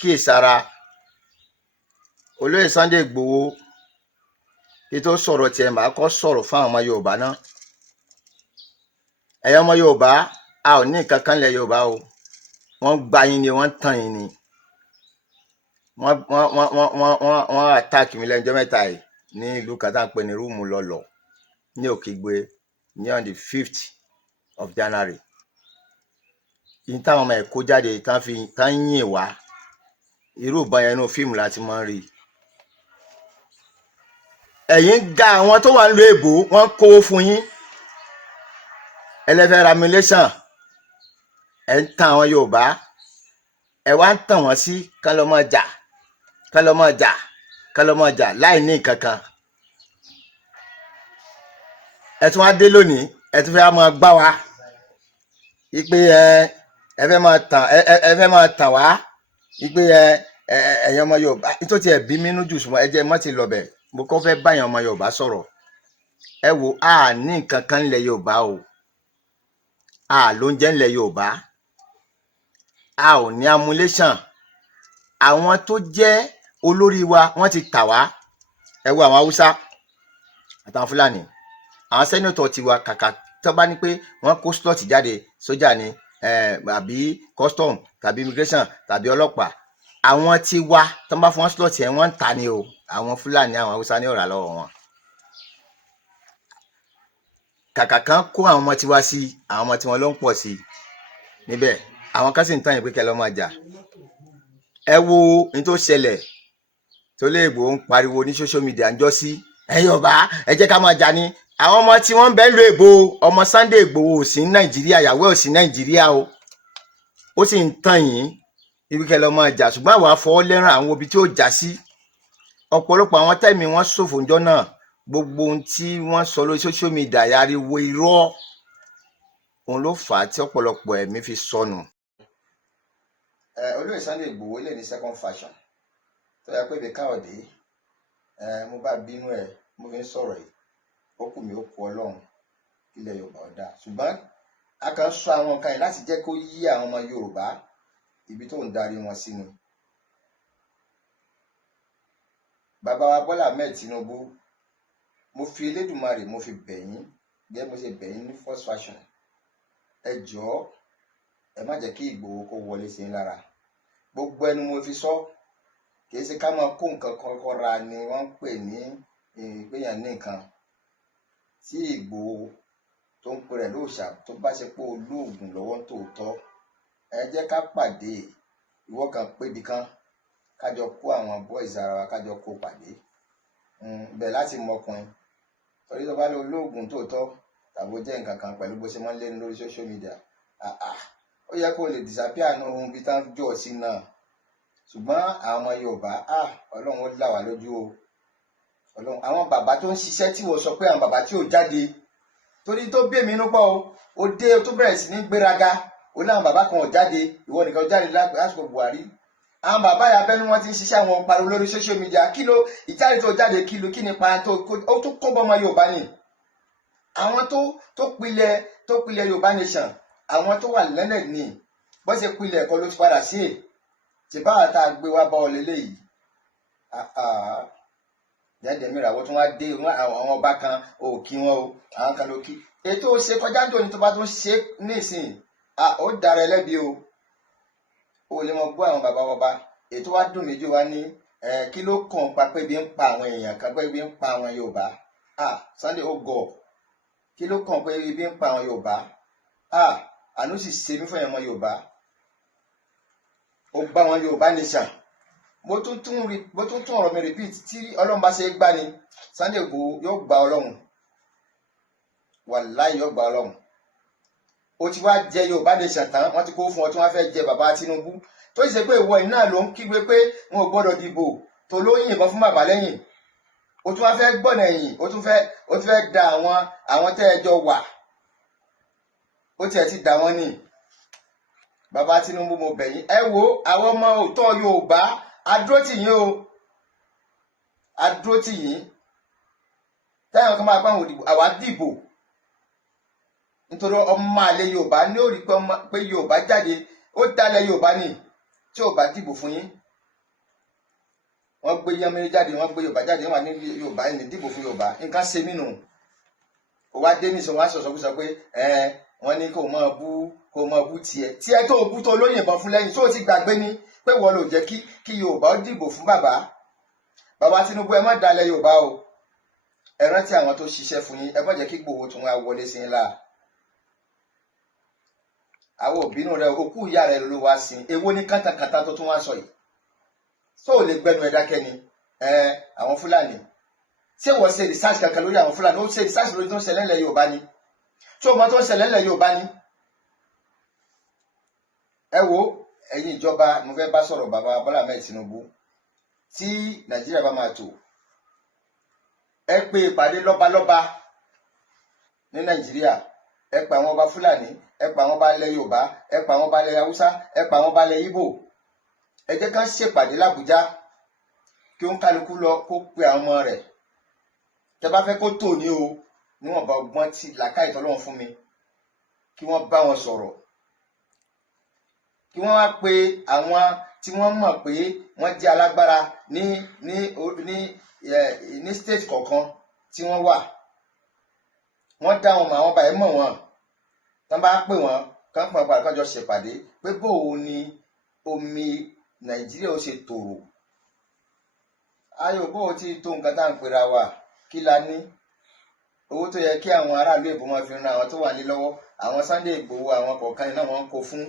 kíyèsára Olóyè Sunday Igboho kí tó sọ̀rọ̀ tiẹ̀ máa kọ́ sọ̀rọ̀ fún àwọn ọmọ Yorùbá náà. Ẹ̀yin ọmọ Yorùbá, a ò ní nǹkan kan lẹ̀ Yorùbá o, wọ́n gba yín ni, wọ́n tàn yín ni. Wọ́n attack mi lẹ́jọ́ mẹ́ta yìí ní ìlú kan tá à ń pè ní rúùmù lọ́lọ́ ní Òkègbè ní on the 5th of January. Yìí táwọn ọmọ ẹ̀ kó jáde tán yìn wá, irú ìbọn yẹn inú fíìmù láti máa ń rí. Ẹ̀yin ga àwọn tó wà nílùú èbó, wọ́n kówó fún yín, ẹlẹ́fẹ́ ramulation, ẹ̀ ń tan àwọn Yorùbá, ẹ̀ wá ń tàn wọ́n sí kán lọ́ máa jà, kán lọ́ máa jà, kán lọ́ máa jà láì ní nǹkan kan. Ẹ tún wá dé lónìí, ẹ tún fẹ́ máa gbá wa wípé ẹ fẹ́ máa tàn wá wípé ẹ̀yin ọmọ Yorùbá. Nítorí ẹ̀ bí mínú jù, ṣùgbọ́n ẹ jẹ́ mọ́ ti lọ bẹ̀, mo kọ́ fẹ́ báyàn ọmọ Yorùbá sọ̀rọ̀. Ẹ wo, a ní nǹkan kan ńlẹ̀ Yorùbá o, a ló ń jẹ́ ńlẹ̀ Yorùbá, a ò ní amúléṣàn. Àwọn tó jẹ́ olórí wa wọ́n ti tà wá. Ẹ wo àwọn Haúsá àtàwọn Fúlàní, àwọn sẹ́nẹ̀tọ̀ tiwa, kàkà tó bá ní pé wọ́n kó slot jáde, sójà ni àbí custom tàbí immigration tàbí ọlọ́pàá, àwọn tiwa tó bá fún wọn slot yẹn wọ́n ń tà ní o. Àwọn Fúlàní, àwọn Haúsá ní ọ̀rà lọ́wọ́ wọn. Kàkà kan kó àwọn ọmọ tiwa sí, àwọn ọmọ tiwọn ló ń pọ̀ sí níbẹ̀. Àwọn kan sì ń tàn yín pé kẹ́ lọ́ máa jà. Ẹ wo ní tó ṣẹlẹ̀ tó lè gbò ń pariwo ní social media ń jọ sí, ẹ̀yin Yorùbá ẹ jẹ́ ká máa jà ní. Àwọn ọmọ tí wọ́n ń bẹ lu èbó, ọmọ Sunday Igboho ò sí ní Nàìjíríà, ìyàwó ò sí Nàìjíríà o, ó sì ń tàn yín ibi kẹ́ lọ́ máa jà. Ṣùgbọ́n àwọn afọwọ́ lẹ́ràn àwọn ibi tí ó jà sí. Ọ̀pọ̀lọpọ̀ àwọn tẹ́mi wọ́n ṣòfò ńjọ́ náà, gbogbo ohun tí wọ́n sọ lórí social media yariwo irọ́, òun ló fà á tí ọ̀pọ̀lọpọ̀ ẹ̀mí fi sọnù. Olóyè Sunday Igboho lè ní second fashion tó yẹ pé ibi káwọ̀dé mo bá bínú ẹ̀, mo fi ń sọ̀rọ̀ yìí, ó kù mí ó kù Ọlọ́run ilẹ̀ Yorùbá ọ̀dà. Ṣùgbọ́n a kàn sọ àwọn nǹkan yìí láti jẹ́ kó yí àwọn ọmọ Yorùbá ibi tó ń darí wọn sínú. Bàbá wa Bọ́lá Ahmed Tinubu, mo fi Elédùmarè mo fi bẹ̀yín, gẹ́gẹ́ mo ṣe bẹ̀yín ní first fashion, ẹ jọ̀ọ́ ẹ má jẹ́ kí Ìgbòho kó wọlé sí yín lára. Gbogbo ẹnu mo fi sọ, kìí ṣe ká máa kó nǹkan kọ́kọ́ ra ni wọ́n ń pè ní ìpéyàn ní nǹkan. Tí Ìgbòho tó ń pè rẹ̀ lóòṣà tó bá ṣe pé olóògùn lọ́wọ́ tòótọ́, ẹ jẹ́ ká pàdé, ìwọ kan pébi kan, kájọ kó àwọn boys ara wa, kájọ kó pàdé bẹ̀ láti mọkùnrin. Torí tó bá lọ olóògùn tòótọ́ tàbí ó jẹ́ nǹkan kan pẹ̀lú bó ṣe máa ń lé lórí social media, ó yẹ kó lè disappear ní ohun bí tán jọ sí náà. Ṣùgbọ́n àwọn ọmọ Yorùbá, Ọlọ́run ó là wá lójú o. Ọlọ́run, àwọn bàbá tó ń ṣiṣẹ́ tí wọ́n sọ pé àwọn bàbá tí ò jáde, torí tó bí èmi inú pọ̀ o, ó dé tó bẹ̀rẹ̀ sí ní gbéraga, ó láwọn bàbá kan ò jáde, ìwọ nìkan jáde lásìkò Buhari. Àwọn bàbá yà bẹ́nu wọn ti ń ṣiṣẹ́ àwọn pariwo lórí social media, kí ló ìjáde tó jáde, kí ni pa tó ó tún kọ́ bọ́ ọmọ Yorùbá ni. Àwọn tó pilẹ̀ Yorùbá nation, àwọn tó wà lẹ́lẹ̀ ní bó ṣe pilẹ̀ ẹ̀kọ́ ló ti padà sí è tí báwa tá a gbé wá bá ọ lélẹ́yìí. Jẹ́jẹ́ mìíràn wọ́n tún wá dé àwọn ọba kan òkì wọn o, àwọn kan ló kí. Ètò ṣe kọjá tó ní tó bá tún ṣe nísìnyí, ó dára ẹlẹ́bi o. O lè mọ gbọ́ àwọn bàbá ọba. Ètò wa dùn méjì wá ní kí ló kàn pa pé bí ń pa àwọn èèyàn kan, pé bí ń pa àwọn Yorùbá. Sunday ó gọ̀, kí ló kàn pé bí ń pa àwọn Yorùbá. Àánú sì ṣe mí fún ẹ̀mọ Yorùbá. Ó bá wọn Yorùbá nation. Mo tún ọ̀rọ̀ mi repeat, tí Ọlọ́run bá ṣe gbá ni Sunday Igboho yóò gba Ọlọ́run, wàláhì yóò gba Ọlọ́run. Ó ti wá jẹ Yorùbá nation tán, wọ́n ti kó fún ọ tí wọ́n fẹ́ jẹ bàbá Tinubu, tó ṣe pé ìwọ iná ló ń kígbe pé wọn ò gbọ́dọ̀ dìbò, tó ló yìnbọn fún bàbá lẹ́yìn. Ó tún wá fẹ́ gbọ̀nà ẹ̀yìn, ó tún fẹ́ da àwọn tẹ́ ẹ jọ wà, ó tiẹ̀ ti dà wọ́n ní. Bàbá Tinubu, mo bẹ̀ yín, ẹ wo àwọn ọmọ òótọ́ Yorùbá, adúró tì yín o, adúró tì yín. Táwọn kan máa pàwọn òdìbò, àwa dìbò nítorí ọmọ àlè Yorùbá ní ó rí pé Yorùbá jáde, ó dalẹ̀ Yorùbá ní tí ò bá dìbò fún yín. wọ́n gbé Yánmírí jáde, wọ́n gbé Yorùbá jáde, wọ́n wà ní Yorùbá ẹni dìbò fún Yorùbá. Nǹkan ṣe mí nù. Ó wá dé nísìnyí wọ́n á sọ̀sọ́ pé wọ́n ní kó máa bú tiẹ̀ tó bú tó lóyìnbọn fún lẹ́yìn tó ti gbàgbé ni pé wọ́n ló jẹ́ kí Yorùbá ó dìbò fún bàbá Tinubu. Ẹ má dalẹ̀ Yorùbá o, ẹ rántí àwọn tó ṣiṣẹ́ fún yín, ẹ má jẹ́ kí Igboho tún wá wọlé sí ńlá. Àwọn òbínú rẹ òkú ìyá rẹ ló wá sí, èwo ní kátàkátà tó tún wá sọ yìí. Tó lè gbẹnu ẹ dákẹ́ ni àwọn Fúlàní. Ṣé wọ́n ṣe research kankan lórí àwọn Fúlàní? Ó ṣe research lórí tó ń ṣẹlẹ̀ ńlẹ̀ Yorùbá ni. Ṣé o mọ tó ń ṣẹlẹ̀ ńlẹ̀ Yorùbá ni? Ẹ wo ẹ̀yin ìjọba, mo fẹ́ bá sọ̀rọ̀ bàbá Bọ́lá Ahmed Tinubu. Tí Nàìjíríà bá máa tò, ẹ pé ìpàdé lọ́balọ́ba ní Nàìjíríà, ẹ pa àwọn ọba Fúlàní, ẹ pa àwọn ọba ilẹ̀ Yorùbá, ẹ pa àwọn ọba ilẹ̀ Haúsá, ẹ pa àwọn ọba ilẹ̀ Ìgbò. Ẹ jẹ́ ká ṣèpàdé l'Àbújá kí ó ń kálukú lọ kó pe àwọn ọmọ rẹ̀. Tẹ́ bá fẹ́ kó tò ní o, níwọ̀nba ọgbọ́n tí làákàyè t'Ọlọ́run fún mi, kí wọ́n bá wọn sọ̀rọ̀. Kí wọ́n wá pe àwọn tí wọ́n mọ̀ pé wọ́n jẹ́ alágbára ní state kọ̀ọ̀kan tí wọ́n wà. Wọ́n dá wọn mọ̀, àwọn ọba yẹn mọ̀ wọn. Tán bá pè wọ́n, kán pọ̀ padà kájọ ṣèpàdé pé bóò ni omi Nàìjíríà ó ṣe tòrò. Ayò bóò tí tó nǹkan tá à ń pera wa, kí la ní? Owó tó yẹ kí àwọn aráàlú Èbó máa fi ran àwọn tó wà ní lọ́wọ́, àwọn Sunday Igboho àwọn kọ̀ọ̀kan iná wọn kó fún